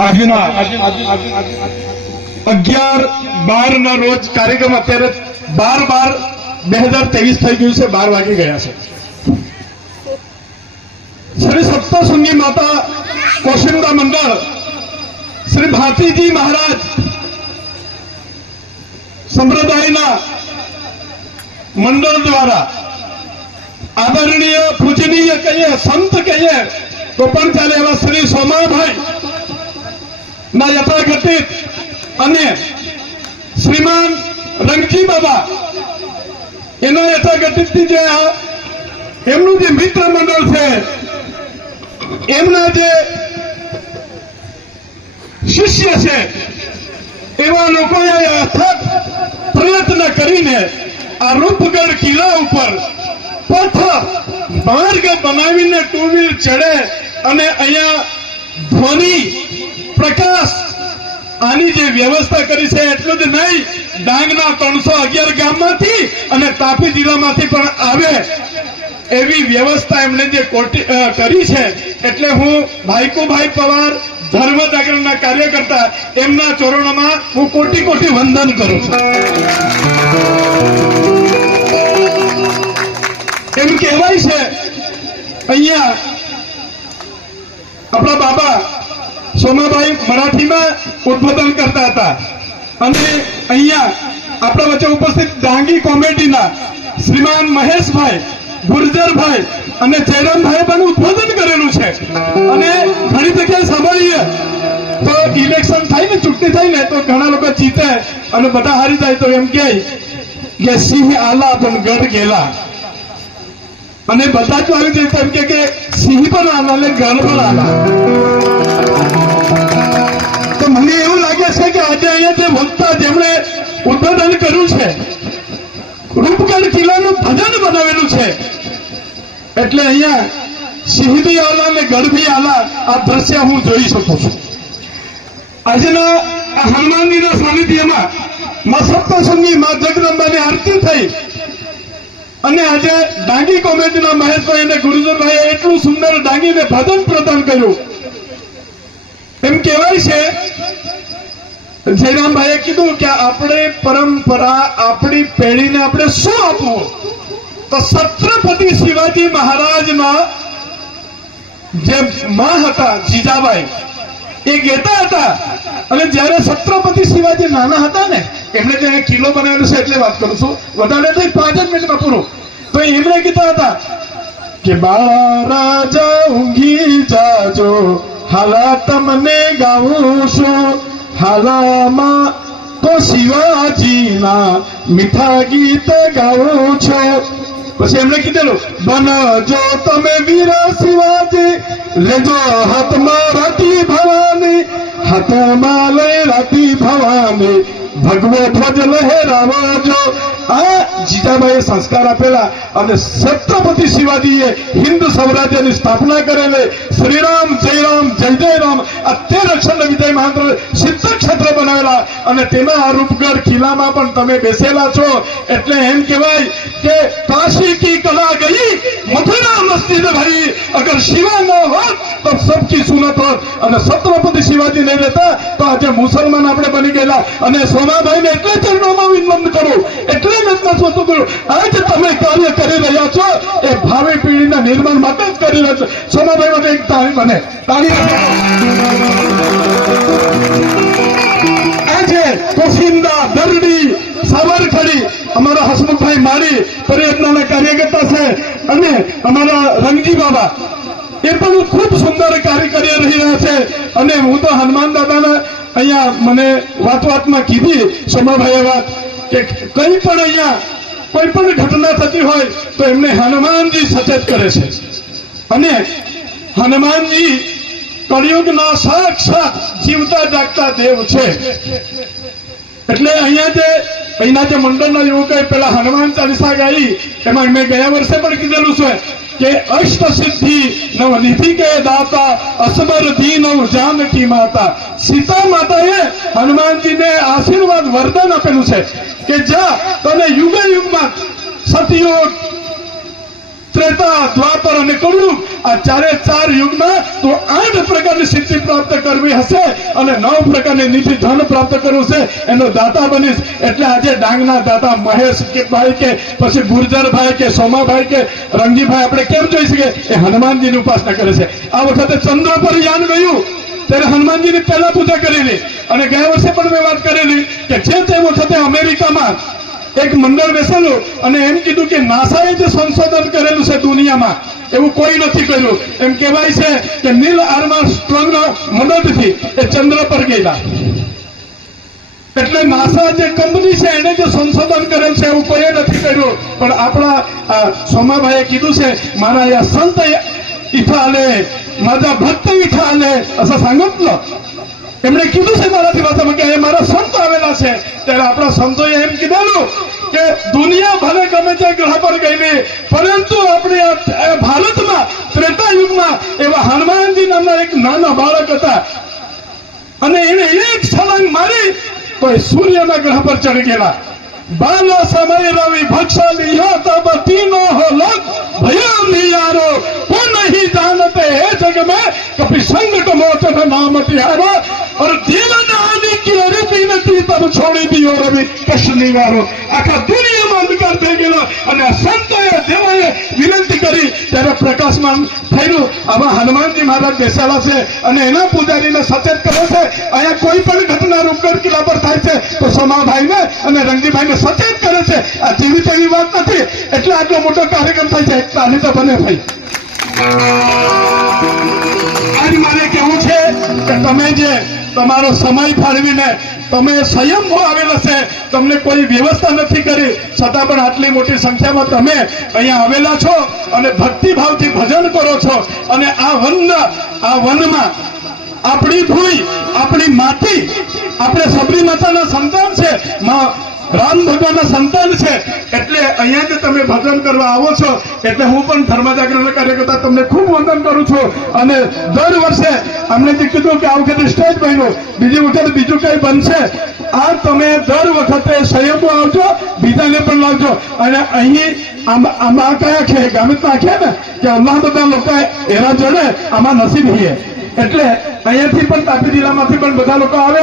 આજના અગિયાર બાર ના રોજ કાર્યક્રમ અત્યારે બાર બાર બે હજાર ત્રેવીસ થઈ ગયું છે બાર વાગી ગયા છે શ્રી સપ્તશૃંગી માતા કોશિંદા મંડળ શ્રી ભારતીજી મહારાજ સંપ્રદાયના મંડળ દ્વારા આદરણીય પૂજનીય કહીએ સંત કહીએ તો પણ ચાલે એવા શ્રી સોમાભાઈ ના યથાગતિત અને શ્રીમાન રંગજી બાબા, એના યથાગતિતની જે એમનું જે મિત્ર મંડળ છે, એમના જે શિષ્ય છે, એવા લોકોએ અથક પ્રયત્ન કરીને આ રૂપગઢ કિલ્લા ઉપર પથ માર્ગ બનાવીને ટુ વ્હીલ ચડે અને અહીંયા ધ્વનિ પ્રકાશ. આની જે વ્યવસ્થા કરી છે એટલું જ નહીં, ડાંગના ત્રણસો અગિયાર ગામમાંથી અને તાપી જિલ્લામાંથી પણ આવે. એવી વ્યવસ્થા એમણે જે કરી છે, એટલે હું ભાઈકુભાઈ પવાર ધર્મ જાગરણના કાર્યકર્તા, એમના ચરણોમાં હું કોટી કોટી વંદન કરું છું. એમ કહેવાય છે, અહીંયા આપણા બાબા સોમાભાઈ મરાઠીમાં ઉદબોધન કરતા હતા. અને અહીંયા આપણા વચ્ચે ઉપસ્થિત ડાંગી કોમેડીના શ્રીમાન મહેશભાઈ, ગુર્જરભાઈ અને જયરામભાઈ પણ ઉદબોધન કરેલું છે. અને ઘણી જગ્યાએ સાંભળીએ તો ઇલેક્શન થાય ને ચૂંટણી થાય ને તો ઘણા લોકો જીતે અને બધા હારી જાય તો એમ કે સિંહ આલા પણ ગઢ ગેલા અને બધા જ આવી જાય એમ કે સિંહ પણ આલા ને ગઢ પણ આલા. મને એવું લાગે છે કે આજે અહીંયા જે વક્તા જેમણે ઉદ્બોધન કર્યું છે, રૂપગઢ કિલ્લાનું ભજન બનાવેલું છે, એટલે અહીંયા સિંહબી આલા અને ગઢબી આલા આ દ્રશ્ય હું જોઈ શકું છું. આજના આ હનુમાનજીના સાનિધ્યમાં માં સપ્તસંગી માં જગદંબાની આરતી થઈ. અને આજે ડાંગી કોમેડીના મહેશભાઈ અને ગુરુજનભાઈએ એટલું સુંદર ડાંગીને ભજન પ્રદાન કર્યું. એમ કહેવાય છે. જયરામભાઈએ કીધું કે આપણે પરંપરા, આપણી પેઢીને આપણે શું આપવું? તો છત્રપતિ શિવાજી મહારાજના જે માં હતા, જીજાબાઈ, એ ગેતા હતા. અને જ્યારે છત્રપતિ શિવાજી નાના હતા ને, એમણે જે કિલ્લો બનાવેલો છે, એટલે વાત કરું છું. વધારે તો પાંચ જ મિનિટમાં પૂરું. તો એમણે કીધા હતા કે, બાળા રાજા ઊંઘી જાજો. હાલા તમને ગાવું છું. હાલામાં તો શિવાજીના મીઠા ગીત ગાવું છું. પછી એમણે કીધેલું, બનજો તમે વીર શિવાજી, લેજો હાથમાં રાતી ભવાની, હાથમાં લઈ રાતી ભવાની. ભગવો જીજાબાઈએ સંસ્કાર આપેલા અને છત્રપતિ શિવાજીએ હિન્દુ સામ્રાજ્યની સ્થાપના કરેલી શ્રીરામ, જયરામ, જય જયરામ આ તેર અક્ષર વિજય મહાંત્ર સિદ્ધ ક્ષેત્ર બનાવેલા અને તેના આ રૂપગઢ કિલ્લામાં પણ તમે બેસેલા છો. એટલે એમ કહેવાય કે કાશી કી કલા ગઈ, મથુરા મસ્જિદ ભરી. અગર શિવા ન હોત તો સબકી સુનત હોત અને છત્રપતિ શિવાજી નહીં રહેતા. તો આજે મુસલમાન આપણે બની ગયેલા અને સોમાભાઈને એટલે ચરણોમાં વિનંતી કરું, એટલે નતમસ્ત કરું આજે તમે કાર્ય કરી રહ્યા છો, એ ભાવિ પેઢીના નિર્માણ માટે જ કરી રહ્યા છો. સોમાભાઈ માટે એક તાળી બને તાળી આજે કોશિંદા, દરડી સાવરખડી અમારા હસમુખભાઈ માળી પરિયોજનાના કાર્યકર્તા છે, અને અમારા રંગજી બાબા, એ પણ ખૂબ સુંદર કાર્ય કરી રહ્યા છે. અને હું તો હનુમાન દાદાના અહીંયા મને વાત વાતમાં કીધી સોમાભાઈએ વાત કે કંઈ પણ અહીંયા કોઈ પણ ઘટના થતી હોય તો એમને હનુમાનજી સચેત કરે છે. અને હનુમાનજી કળિયુગના સાક્ષાત જીવતા જાગતા દેવ છે. એટલે અહીંયા જે અહીંના જે મંડળના યુવકોએ પેલા હનુમાન ચાલીસા ગાઈ, એમાં મેં ગયા વર્ષે પણ કીધેલું છે કે અષ્ટ સિદ્ધિ નવ નિધિ કે દાતા, અસબર ધી નવ જાનકી માતા. સીતા માતાએ હનુમાનજીને આશીર્વાદ, વરદાન આપેલું છે કે જા, તને યુગે યુગમાં સતયુગ ત્રેતા દ્વાપર અને કળયુગ આ ચારે ચાર યુગમાં તો આઠ પ્રકારની સિદ્ધિ પ્રાપ્ત કરવી હશે અને નવ પ્રકારની નીતિ ધન પ્રાપ્ત કરવું છે. એનો દાતા બનીશ. એટલે આજે ડાંગના દાતા મહેશ કે ભાઈ કે, પછી ગુર્જરભાઈ કે, સોમાભાઈ કે રંગજીભાઈ આપણે કેમ જોઈ શકીએ? એ હનુમાનજીની ઉપાસના કરે છે. આ વખતે ચંદ્ર પર યાન ગયું. ત્યારે હનુમાનજીની પહેલા પૂજા કરેલી. અને ગયા વર્ષે પણ મેં વાત કરેલી કે જે તે વખતે અમેરિકામાં એક મંડળ બેસેલું અને એમ કીધું કે નાસાએ જે સંશોધન કરેલું છે દુનિયામાં એવું કોઈ નથી કર્યું એમ કહેવાય છે કે નીલ આર્મર સ્ટ્રોંગ મદદથી એ ચંદ્ર પર ગયેલા એટલે નાસા જે કંપની છે એને જે સંશોધન કરેલ છે એવું કોઈએ નથી કર્યું પણ આપણા આ, સોમાભાઈએ કીધું છે મારા या संत इथं आले माझा भक्त इथं आले असं सांगितलं એમણે કીધું છે મારાથી ભાષામાં કે અહીંયા મારા સંતો આવેલા છે. ત્યારે આપણા સંતોએ એમ કીધેલું કે દુનિયા ભલે ગમે તે ગ્રહ પર ગઈ નહીં પરંતુ આપણે ભારતમાં, ત્રેતા યુગમાં એવા હનુમાનજી નામના એક નાના બાળક હતા. અને એને એક છલાંગ મારી તો એ સૂર્યના ગ્રહ પર ચડી ગયેલા. બાલા સમય રવિ ભક્ષાલી યો તબ તીનો હો લોક भयो नियारो को नहीं जानते है जग में कभी संकट मोचन नाम तिहारो और जीवन हानि की अरे विनती तब छोड़ी दियो रवि કશ નિવારો આખા દુનિયામાં અંધકાર થઈ ગયેલો અને આ સંતોએ દેવોએ વિનંતી કરી ત્યારે પ્રકાશમાન થયેલું આવા હનુમાનજી મહારાજ બેસેલા છે અને એના પૂજારીને સચેત કરે છે અહીંયા કોઈ પણ ઘટના રૂપગઢ કિલ્લા પર થાય છે તો સોમાભાઈને અને રંગજીભાઈને સચેત તેવી વાત નથી. એટલે આટલો મોટો કાર્યક્રમ થાય છે. તાલી તો બને ભાઈ. આજ મારે કેવું છે કે તમે જે તમારો સમય ફાળવીને તમે સંયમ આવેલા છે, તમને કોઈ વ્યવસ્થા નથી કરી. છતાં પણ આટલી મોટી સંખ્યામાં તમે અહીંયા આવેલા છો અને ભક્તિભાવથી ભજન કરો છો. અને આ વન, આ વનમાં આપણી ભૂઈ, આપણી માટી, આપણે સબરી માતાના સંતાન છે. રામ ભગવાનના સંતાન છે. એટલે અહીંયા જે તમે ભજન કરવા આવો છો. એટલે હું પણ ધર્મ જાગરણ કાર્યકર્તા તમને ખૂબ વંદન કરું છું. અને દર વર્ષે અમને જે કીધું કે આ વખતે સ્ટેજ બન્યું, બીજી વખત બીજું કઈ બનશે. આ તમે દર વખતે સંયમો આવજો, બીજાને પણ લાવજો. અને અહીં આમ- કયા છે? ગામિતમાં છે ને, કે અમારા બધા લોકો એના જોડે, આમાં નસીબ છે એટલે અહીંયાથી પણ તાપી જિલ્લામાંથી પણ બધા લોકો આવે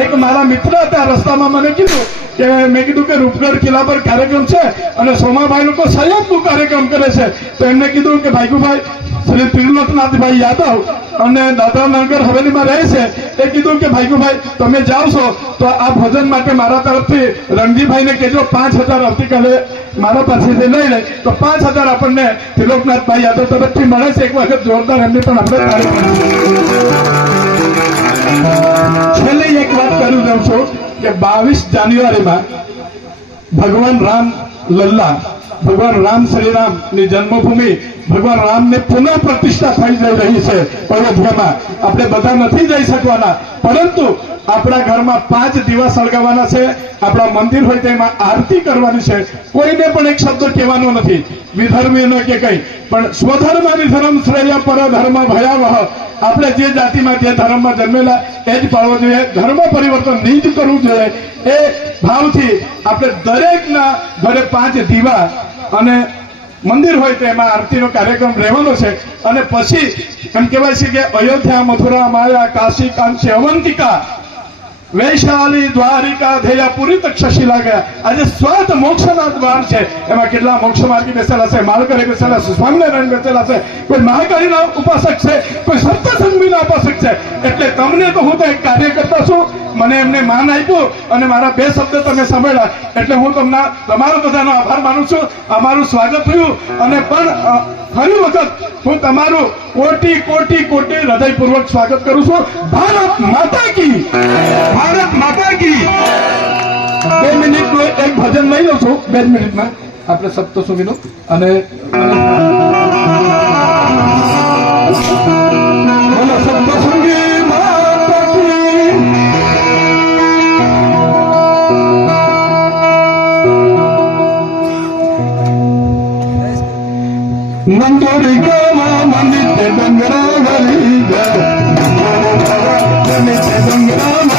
એક મારા મિત્ર હતા, રસ્તામાં મને કીધું કે મેં કીધું કે રૂપગઢ કિલ્લા પર કાર્યક્રમ છે અને સોમાભાઈ લોકો સંયમનું કાર્યક્રમ કરે છે. તો એમને કીધું કે ભાઈગુભાઈ શ્રી ત્રિલોકનાથભાઈ યાદવ અને દાદરાનગર હવેલીમાં રહે છે. એ કીધું કે ભાઈગુભાઈ તમે જાઓ તો આ ભોજન માટે મારા તરફથી રણજીભાઈને કહેજો, પાંચ હજાર આવતીકાલે મારા પાસેથી લઈ લે. તો પાંચ હજાર આપણને ત્રિલોકનાથભાઈ યાદવ તરફથી મળે છે. એક વખત જોરદાર એમની પણ આપણે. છેલ્લે એક વાત કરું જાઉં છું કે બાવીસ જાન્યુઆરીમાં ભગવાન રામ લલ્લા, ભગવાન રામ શ્રીરામની જન્મભૂમિ ભગવાન રામની પુનઃ પ્રતિષ્ઠા થઈ જઈ રહી છે અયોધ્યામાં આપણે બધા નથી જઈ શકવાના. પરંતુ આપણા ઘરમાં પાંચ દીવા સળગાવવાના છે. આપણા મંદિર હોય તેમાં આરતી કરવાની છે. કોઈને પણ એક શબ્દ કહેવાનો નથી. વિધર્મી ન કે કઈ. પણ સ્વધર્મ વિધર્મ શ્રેય પર ધર્મ ભયાવહ. આપણે જે જાતિમાં જે ધર્મમાં જન્મેલા એ જ પાળવો જોઈએ. ધર્મ પરિવર્તન નહીં જ કરવું જોઈએ. એ ભાવથી આપણે દરેકના ઘરે પાંચ દીવા અને મંદિર હોય તો એમાં આરતીનો કાર્યક્રમ રહેવાનો છે. અને પછી એમ કહેવાય છે કે અયોધ્યા, મથુરા, માયા, કાશી, કાંક્ષી, અવંતિકા, વૈશાલી, દ્વારિકા ધેયા પુરી તક્ષશિલા ગયા. આજે સ્વાત મોક્ષના દ્વાર છે. એમાં કેટલા મોક્ષ માર્ગી બેસેલા છે? માલકરી બેસેલા છે? સ્વામિનારાયણ બેસેલા છે? કોઈ મહાકાળીના ઉપાસક છે? કોઈ સપ્તસંગીના ઉપાસક છે? એટલે તમને તો હું તો એક કાર્યકર્તા છું. મને એમને માન આપ્યું અને મારા બે શબ્દ તમે સાંભળ્યા. એટલે હું તમને તમારો બધાનો આભાર માનું છું. અમારું સ્વાગત થયું અને પણ ફરી વખત હું તમારું કોટી કોટી કોટી હૃદયપૂર્વક સ્વાગત કરું છું. ભારત માતા કી. ભારત માતા કી. બે મિનિટનું એક ભજન લઈ લઉં છું. બે મિનિટમાં. આપણે સપ્તસુમીનું અને Thank you.